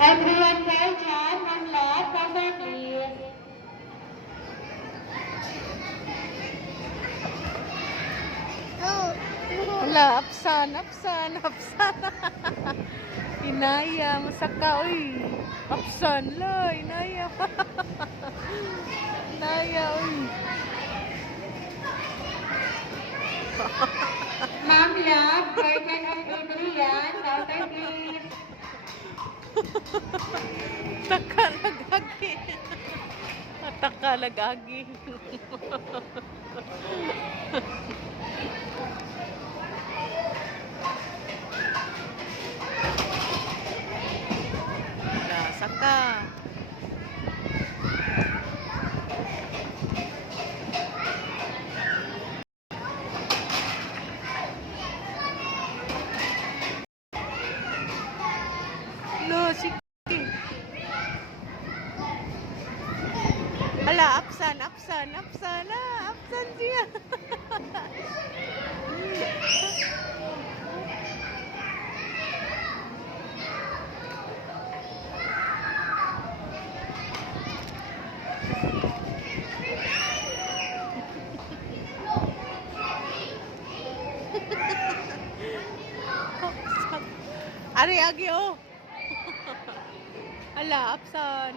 Everyone well done. One lap, cover please. Wala, apsan. Inaya, masaka, uy. Apsan, la, inaya. Inaya, uy. Ma'am love, burden of Adrian, cover please. Takalagagi. Takalagagi. Saka. Lo, sige. Ala, apsan siya. Ari, agi, oh. Ala, apsan.